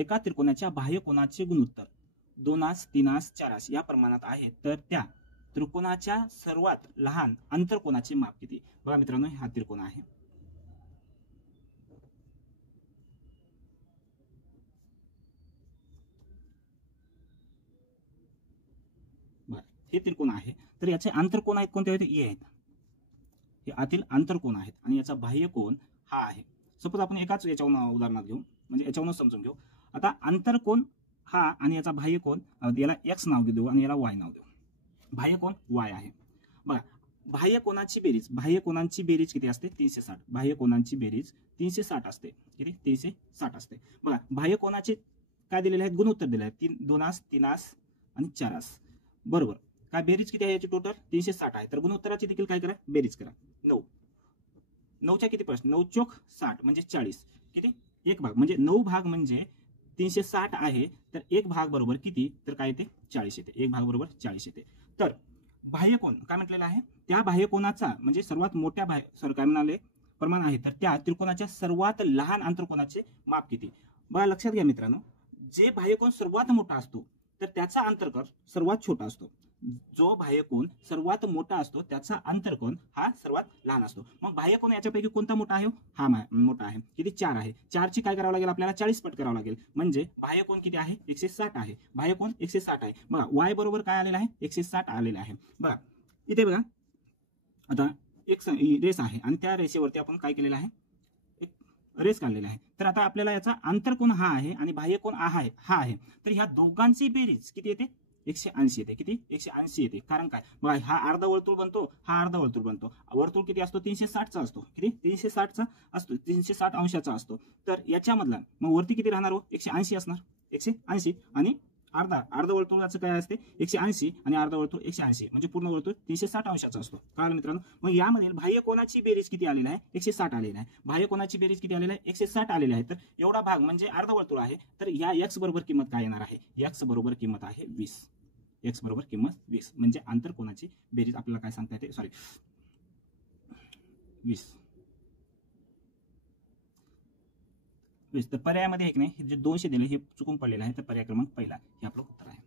एका त्रिकोणाच्या बाह्य कोनाचे गुणोत्तर 2 3 4 या प्रमाणात आहे, तर त्या त्रिकोणाच्या सर्वात लहान आंतरकोनाचे माप किती? बघा मित्रांनो, हा त्रिकोण आहे. बरं, हे त्रिकोण आहे. तर याचे आंतरकोन आहेत कोणते आहेत? ए आहेत. हे आतील आंतरकोन आहेत आणि याचा बाह्य कोन हा आहे. सपोज आपण एकाच याच्यावरून उदाहरणात घेऊ, म्हणजे याच्यावरून समजून घेऊ. आता आंतरकोन हा आणि याचा बाह्य कोन, याला एक्स नाव देऊ आणि याला वाय नाव देऊ. बाह्य कोन वाय आहे. बघा, बाह्य कोनाची बेरीज, बाह्य कोनांची बेरीज किती असते? 360. बाह्य कोनांची बेरीज 360 असते. किती? 360 असते. बघा, बाह्य कोनाचे काय दिलेले आहेत? गुणोत्तर दिले आहेत. 2 3 आणि 4. बरोबर. काय बेरीज किती आहे याची? टोटल 360 आहे. तर गुणोत्तराची देखील काय करा? बेरीज करा. 9. 9च्या किती प्रश्न? 9 चोक 60 म्हणजे 40. किती? एक भाग म्हणजे 9 भाग म्हणजे 360 आहे, तर एक भाग बरोबर किती? तर काय येते? 40 येते. एक भाग बरोबर 40 येते. तर बाह्य कोन काय म्हटलेलं आहे? त्या बाह्य कोनाचा म्हणजे सर्वात मोठ्या काय म्हणाले प्रमाण आहे, तर त्या त्रिकोणाच्या सर्वात लहान आंतरकोनाचे माप किती? बघा, लक्षात घ्या मित्रांनो, जे बाह्य कोन सर्वात मोठा असतो तर त्याचा आंतरकोन सर्वात छोटा असतो. जो बाह्य कोन सर्वात मोठा असतो त्याचा आंतरकोन हा सर्वात लहान असतो. मग बाह्य कोन याच्यापैकी कोणता मोठा आहे? हा मोठा आहे. किती? 4 आहे. 4 ची काय करावं लागेल आपल्याला? 40 पट करावं लागेल. म्हणजे बाह्य कोन किती आहे? 160 आहे. बाह्य कोन 160 आहे. बघा, वाय बरोबर काय आलेला आहे? 160 आलेला आहे. बघा इथे बघा, आता एक रेस आहे आणि त्या रेषेवरती आपण काय केलेलं आहे? एक रेस काढलेला आहे. तर आता आपल्याला याचा आंतरकोन हा आहे आणि बाह्य कोन हा आहे. तर ह्या दोघांची बेरीज किती येते? 180 येते. किती? 180 येते. कारण काय? बघा, हा अर्धा वर्तुळ बनतो, हा अर्धा वर्तुळ बनतो. वर्तुळ किती असतो? 360चा असतो. किती? 360चा असतो. 360 अंशाचा असतो. तर याच्यामधला मग वरती किती राहणार हो? 180 असणार. 180 आणि अर्धा वर्तुळाचं काय असते? 180 आणि अर्धा वर्तुळ 180 म्हणजे पूर्ण वर्तुळ 360 अंशाचा असतो. कारण मित्रांनो, मग यामध्ये बाह्य कोनाची बेरीज किती आलेली आहे? 160 आलेली आहे. बाह्य कोनाची बेरीज किती आलेली आहे? 160 आलेली आहे. तर एवढा भाग म्हणजे अर्धा वर्तुळ आहे. तर या x बरोबर किंमत काय येणार आहे? x बरोबर किंमत आहे 20. x बरोबर किंमत 20 म्हणजे आंतरकोनाची बेरीज आपल्याला काय सांगता येते? 20. तर पर्यायामध्ये एक नाही, हे जे 200 दिले हे चुकून पडलेलं आहे. तर पर्याय क्रमांक पहिला हे आपलं उत्तर आहे.